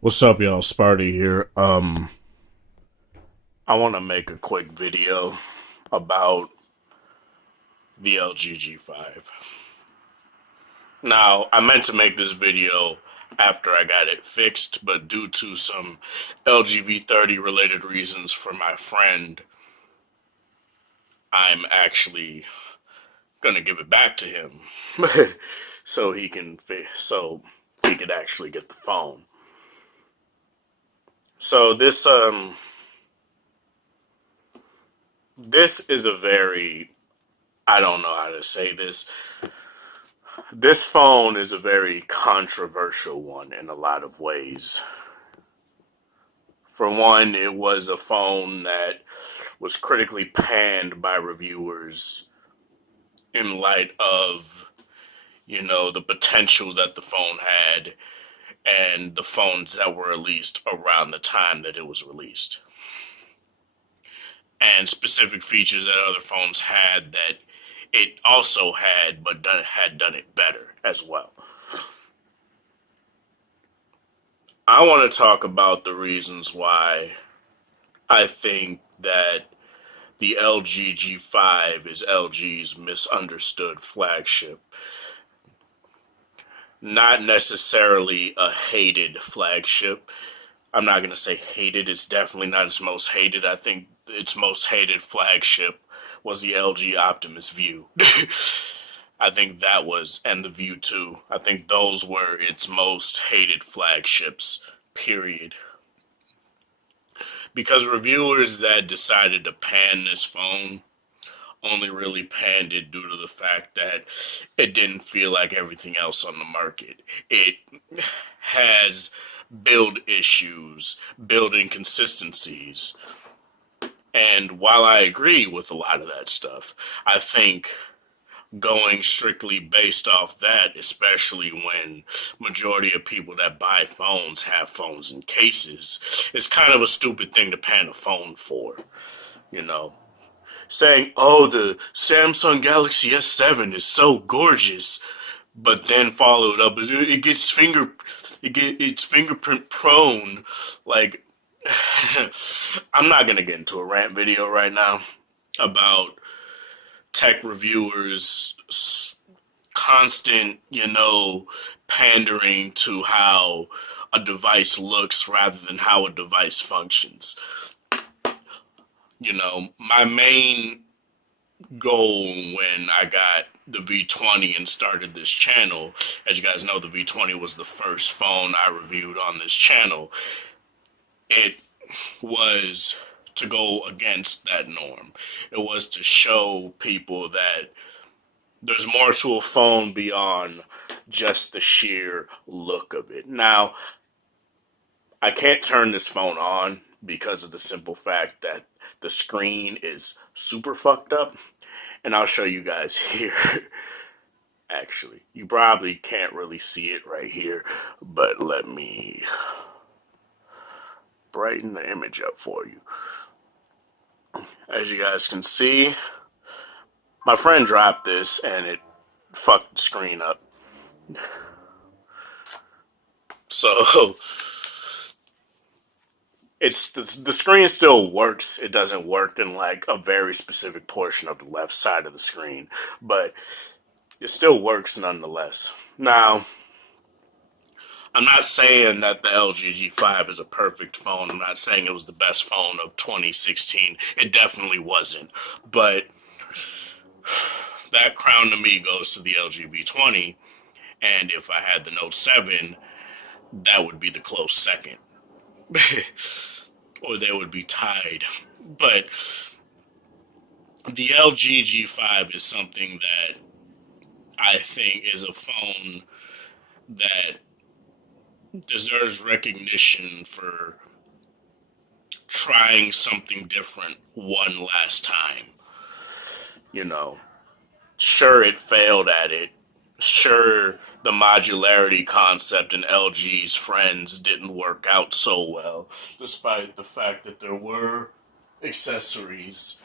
What's up, y'all? Sparty here. I want to make a quick video about the LG G5. Now, I meant to make this video after I got it fixed, but due to some LG V30 related reasons for my friend, I'm actually gonna give it back to him so he could actually get the phone. So this is a very, I don't know how to say this. This phone is a very controversial one in a lot of ways. For one, it was a phone that was critically panned by reviewers in light of, the potential that the phone had and the phones that were released around the time that it was released. And specific features that other phones had that it also had, but had done it better as well. I want to talk about the reasons why I think that the LG G5 is LG's misunderstood flagship. Not necessarily a hated flagship. I'm not going to say hated, it's definitely not its most hated. I think its most hated flagship was the LG Optimus View. I think that was, and the View 2. I think those were its most hated flagships, period. Because reviewers that decided to pan this phone only really panned it due to the fact that it didn't feel like everything else on the market. It has build issues, build inconsistencies. And while I agree with a lot of that stuff, I think going strictly based off that, especially when majority of people that buy phones have phones in cases, is kind of a stupid thing to pan a phone for, you know. Saying, oh, the Samsung Galaxy S7 is so gorgeous, but then followed up, it's fingerprint prone. Like, I'm not gonna get into a rant video right now about tech reviewers constant, pandering to how a device looks rather than how a device functions. My main goal when I got the V20 and started this channel, as you guys know, the V20 was the first phone I reviewed on this channel. It was to go against that norm. It was to show people that there's more to a phone beyond just the sheer look of it. Now, I can't turn this phone on because of the simple fact that the screen is super fucked up. And I'll show you guys here. Actually, you probably can't really see it right here, but let me brighten the image up for you. As you guys can see, my friend dropped this and it fucked the screen up. So it's the screen still works. It doesn't work in like a very specific portion of the left side of the screen, but it still works nonetheless. Now, I'm not saying that the LG G5 is a perfect phone. I'm not saying it was the best phone of 2016. It definitely wasn't. But that crown to me goes to the LG V20. And if I had the Note 7, that would be the close second. Or they would be tied. But the LG G5 is something that I think is a phone that deserves recognition for trying something different one last time. You know, sure, it failed at it. Sure, the modularity concept and LG's friends didn't work out so well, despite the fact that there were accessories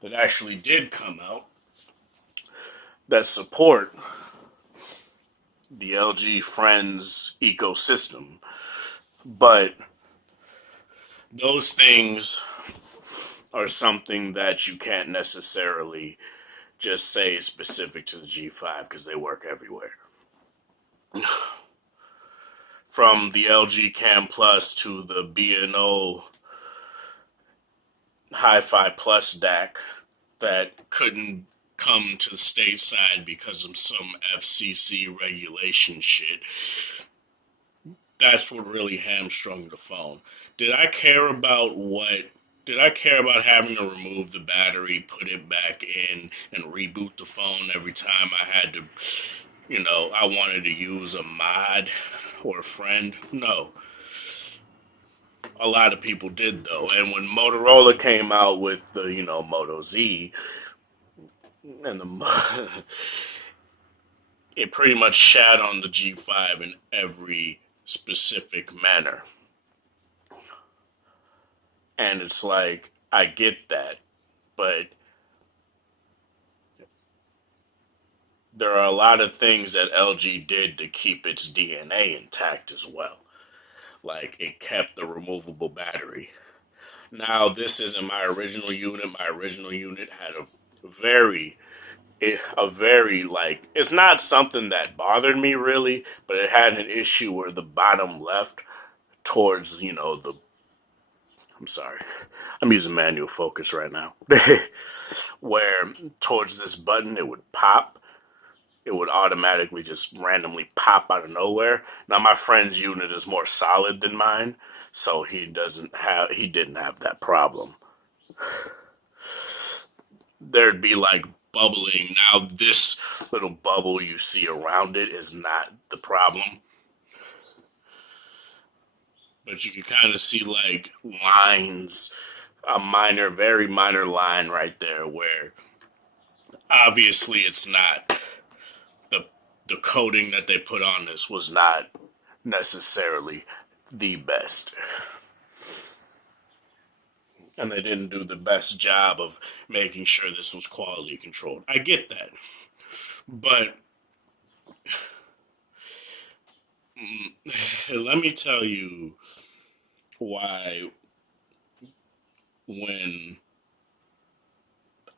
that actually did come out that support the LG Friends ecosystem. But those things are something that you can't necessarily just say is specific to the G5 because they work everywhere. From the LG Cam Plus to the B&O Hi-Fi Plus DAC that couldn't come to the stateside because of some FCC regulation shit. That's what really hamstrung the phone. Did I care about what? Did I care about having to remove the battery, put it back in, and reboot the phone every time I had to, I wanted to use a mod or a friend? No. A lot of people did, though. And when Motorola came out with the, Moto Z, and the it pretty much shat on the G5 in every specific manner. And it's like, I get that, but there are a lot of things that LG did to keep its DNA intact as well. Like, it kept the removable battery. Now, this isn't my original unit. My original unit had very, like, it's not something that bothered me really, but it had an issue where the bottom left towards, I'm sorry, I'm using manual focus right now, where towards this button it would pop. It would automatically just randomly pop out of nowhere. Now my friend's unit is more solid than mine, so he didn't have that problem. There'd be like bubbling. Now this little bubble you see around it is not the problem. But you can kind of see like lines, a very minor line right there where obviously it's not the coating that they put on this was not necessarily the best. And they didn't do the best job of making sure this was quality controlled. I get that. But let me tell you why when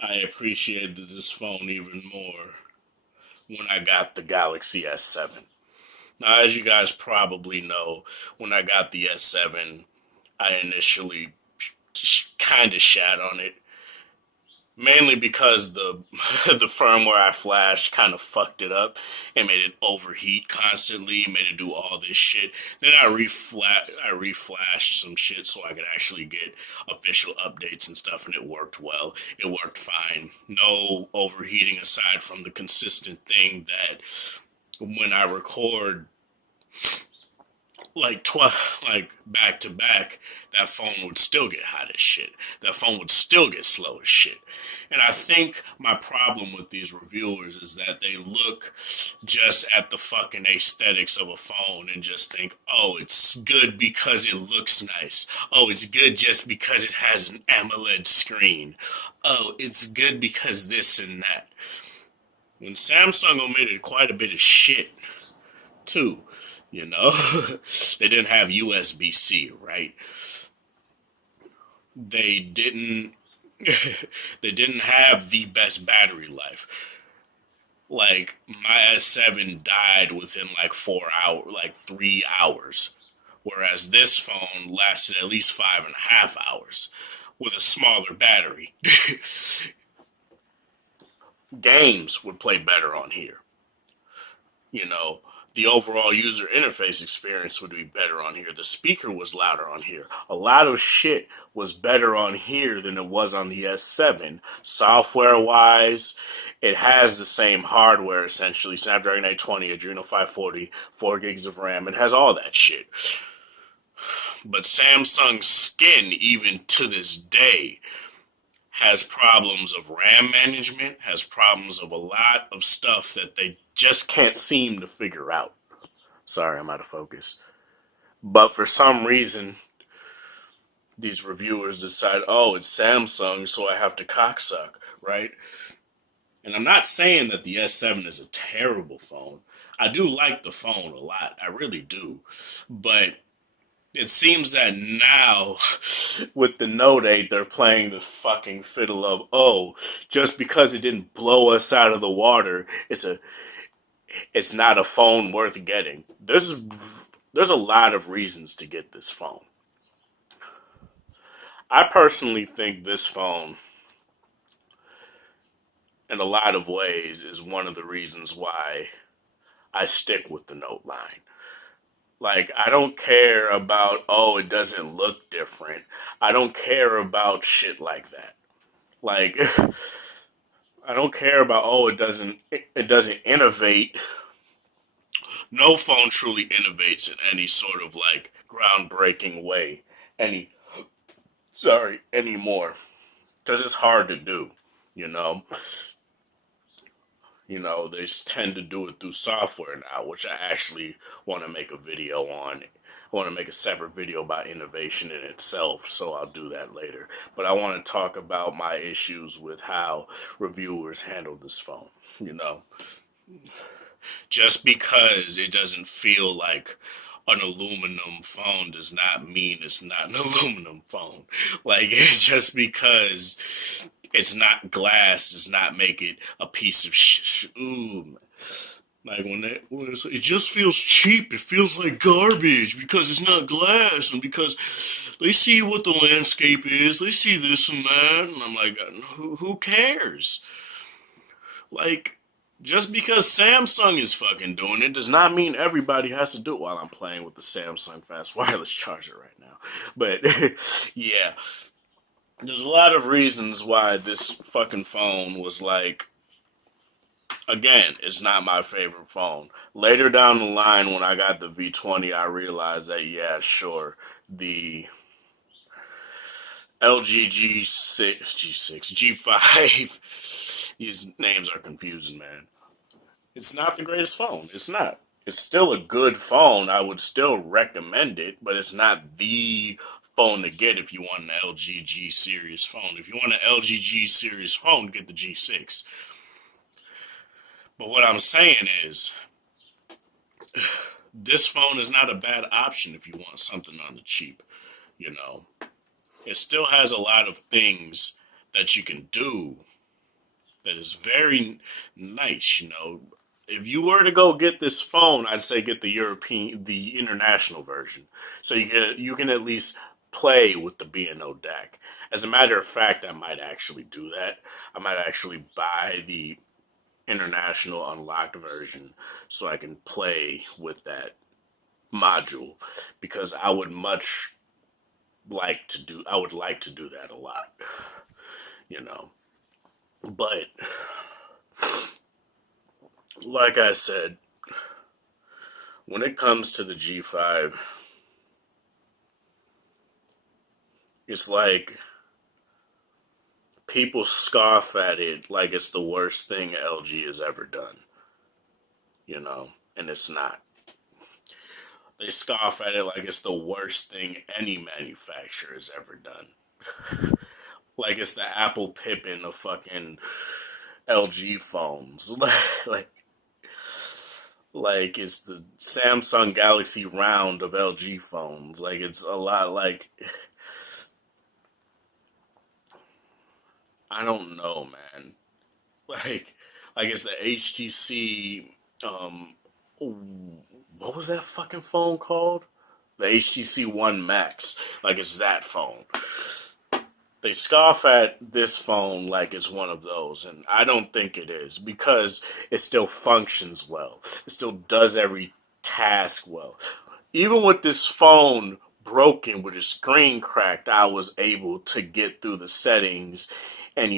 I appreciated this phone even more when I got the Galaxy S7. Now, as you guys probably know, when I got the S7, I initially kind of shat on it. Mainly because the the firmware I flashed kind of fucked it up and made it overheat constantly, made it do all this shit. Then I reflashed some shit so I could actually get official updates and stuff, and it worked well. It worked fine. No overheating aside from the consistent thing that when I record like back to back, that phone would still get hot as shit. That phone would still get slow as shit. And I think my problem with these reviewers is that they look just at the fucking aesthetics of a phone and just think, oh, it's good because it looks nice. Oh, it's good just because it has an AMOLED screen. Oh, it's good because this and that. When Samsung omitted quite a bit of shit, too. They didn't have USB-C, right? They didn't they didn't have the best battery life. Like my S7 died within like 3 hours. Whereas this phone lasted at least 5.5 hours with a smaller battery. Games would play better on here. The overall user interface experience would be better on here. The speaker was louder on here. A lot of shit was better on here than it was on the S7. Software-wise, it has the same hardware, essentially. Snapdragon 820, Adreno 540, 4 gigs of RAM. It has all that shit. But Samsung's skin, even to this day, has problems of RAM management, has problems of a lot of stuff that they just can't seem to figure out. Sorry, I'm out of focus. But for some reason, these reviewers decide, oh, it's Samsung, so I have to cocksuck, right? And I'm not saying that the S7 is a terrible phone. I do like the phone a lot. I really do. But it seems that now, with the Note 8, they're playing the fucking fiddle of, oh, just because it didn't blow us out of the water, it's not a phone worth getting. There's a lot of reasons to get this phone. I personally think this phone, in a lot of ways, is one of the reasons why I stick with the Note line. Like, I don't care about, oh, it doesn't look different. I don't care about shit like that. Like, I don't care about, oh, it doesn't innovate. No phone truly innovates in any sort of like groundbreaking way any anymore, because it's hard to do, you know. They tend to do it through software now, which I actually want to make a video on. I want to make a separate video about innovation in itself, so I'll do that later. But I want to talk about my issues with how reviewers handle this phone, you know. Just because it doesn't feel like an aluminum phone does not mean it's not an aluminum phone. Like, just because it's not glass does not make it a piece of ooh. Like, it just feels cheap. It feels like garbage because it's not glass and because they see what the landscape is. They see this and that. And I'm like, who cares? Like, just because Samsung is fucking doing it does not mean everybody has to do it. While I'm playing with the Samsung fast wireless charger right now. But, yeah. There's a lot of reasons why this fucking phone was like, again, it's not my favorite phone. Later down the line, when I got the V20, I realized that, yeah, sure, the LG G6, G5, these names are confusing, man. It's not the greatest phone. It's not. It's still a good phone. I would still recommend it, but it's not the phone to get if you want an LG G series phone. If you want an LG G series phone, get the G6. But what I'm saying is, this phone is not a bad option if you want something on the cheap, you know. It still has a lot of things that you can do that is very nice, you know. If you were to go get this phone, I'd say get the international version, so you can at least play with the B&O DAC. As a matter of fact, I might actually do that. I might actually buy the international unlocked version so I can play with that module, because I would like to do that a lot, you know. But like I said, when it comes to the G5, it's like people scoff at it like it's the worst thing LG has ever done, you know, and it's not. They scoff at it like it's the worst thing any manufacturer has ever done. Like it's the Apple Pippin of fucking LG phones. like, like it's the Samsung Galaxy Round of LG phones. Like it's a lot like, I don't know, man. Like, like it's the HTC. What was that fucking phone called? The HTC One Max. Like it's that phone. They scoff at this phone like it's one of those, and I don't think it is, because it still functions well. It still does every task well. Even with this phone broken, with the screen cracked, I was able to get through the settings and,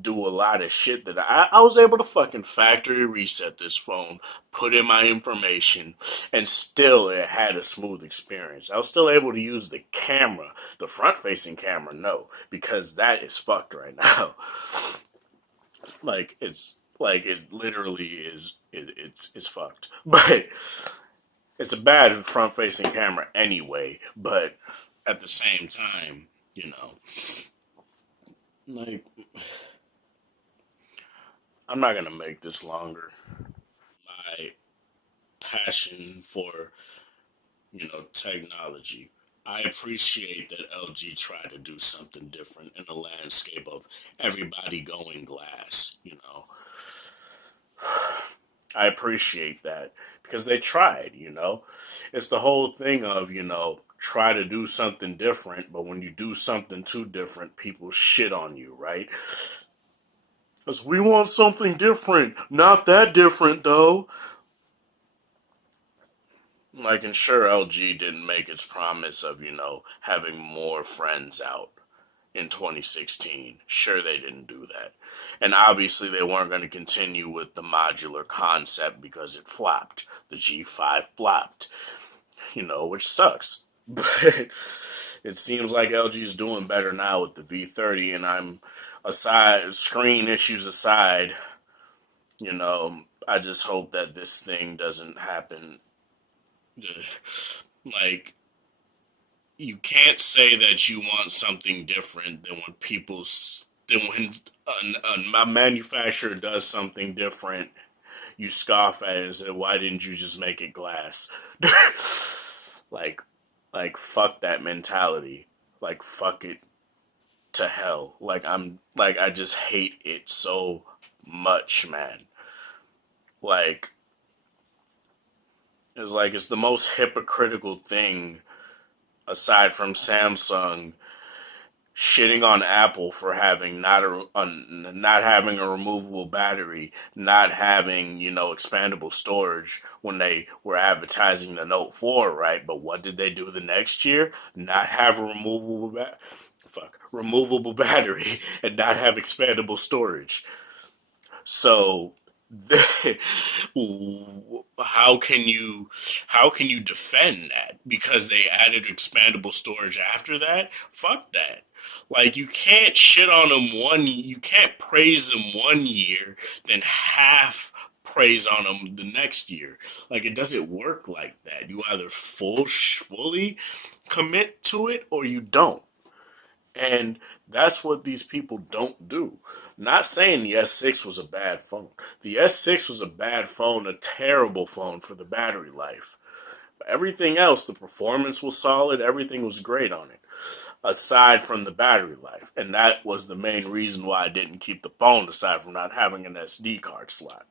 do a lot of shit that I was able to fucking factory reset this phone, put in my information, and still it had a smooth experience. I was still able to use the camera, the front facing camera, no, because that is fucked right now. It literally is, it's fucked. But it's a bad front facing camera anyway, but at the same time, like, I'm not gonna make this longer. My passion for, technology. I appreciate that LG tried to do something different in the landscape of everybody going glass. I appreciate that because they tried. It's the whole thing of, try to do something different, but when you do something too different, people shit on you, right? Because we want something different. Not that different, though. Like, and sure, LG didn't make its promise of, having more friends out in 2016. Sure, they didn't do that. And obviously, they weren't going to continue with the modular concept because it flopped. The G5 flopped, which sucks. But it seems like LG's doing better now with the V30, and screen issues aside, I just hope that this thing doesn't happen. Like, you can't say that you want something different than when a manufacturer does something different, you scoff at it and say, "Why didn't you just make it glass?" like, fuck that mentality. Like, fuck it to hell. I just hate it so much, man. Like, it's the most hypocritical thing aside from Samsung shitting on Apple for having not having a removable battery, not having expandable storage when they were advertising the Note 4, right? But what did they do the next year? Not have a removable battery and not have expandable storage. So how can you defend that because they added expandable storage after that? Fuck that. Like, you can't praise them one year, then half praise on them the next year. Like, it doesn't work like that. You either fully commit to it or you don't. And that's what these people don't do. Not saying the S6 was a bad phone. The S6 was a bad phone, a terrible phone for the battery life. But everything else, the performance was solid, everything was great on it, aside from the battery life. And that was the main reason why I didn't keep the phone, aside from not having an SD card slot.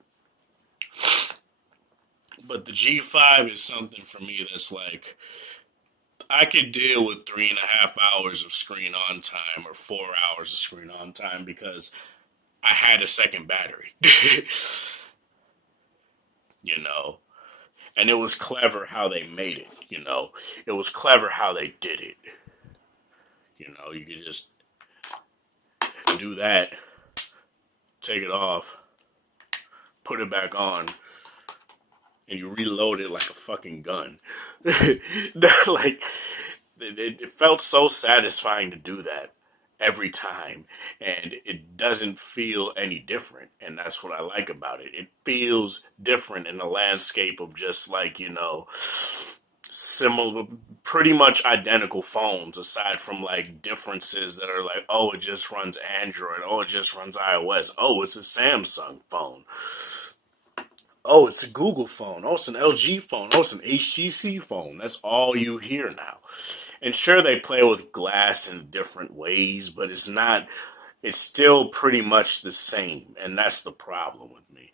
But the G5 is something for me that's like, I could deal with 3.5 hours of screen on time or 4 hours of screen on time because I had a second battery. you know, and it was clever how they made it. It was clever how they did it. You could just do that, take it off, put it back on, and you reload it like a fucking gun. Like, it felt so satisfying to do that every time, and it doesn't feel any different, and that's what I like about it. It feels different in the landscape of just like, similar, pretty much identical phones, aside from like differences that are like, oh, it just runs Android, oh, it just runs iOS, oh, it's a Samsung phone, oh, it's a Google phone, oh, it's an LG phone, oh, it's an HTC phone. That's all you hear now. And sure, they play with glass in different ways, but it's still pretty much the same, and that's the problem with me.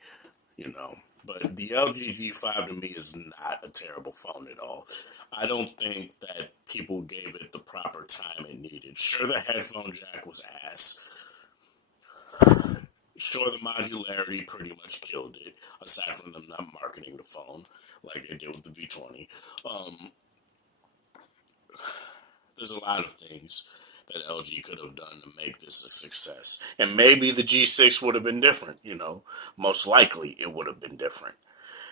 But the LG G5 to me is not a terrible phone at all. I don't think that people gave it the proper time it needed. Sure, the headphone jack was ass. Sure, the modularity pretty much killed it, aside from them not marketing the phone like they did with the V20. There's a lot of things that LG could have done to make this a success. And maybe the G6 would have been different, Most likely it would have been different.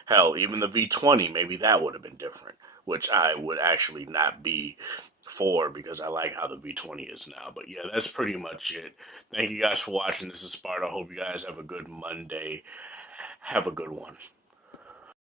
Hell, even the V20, maybe that would have been different, which I would actually not be for because I like how the V20 is now. But yeah, that's pretty much it. Thank you guys for watching. This is Sparta. Hope you guys have a good Monday. Have a good one.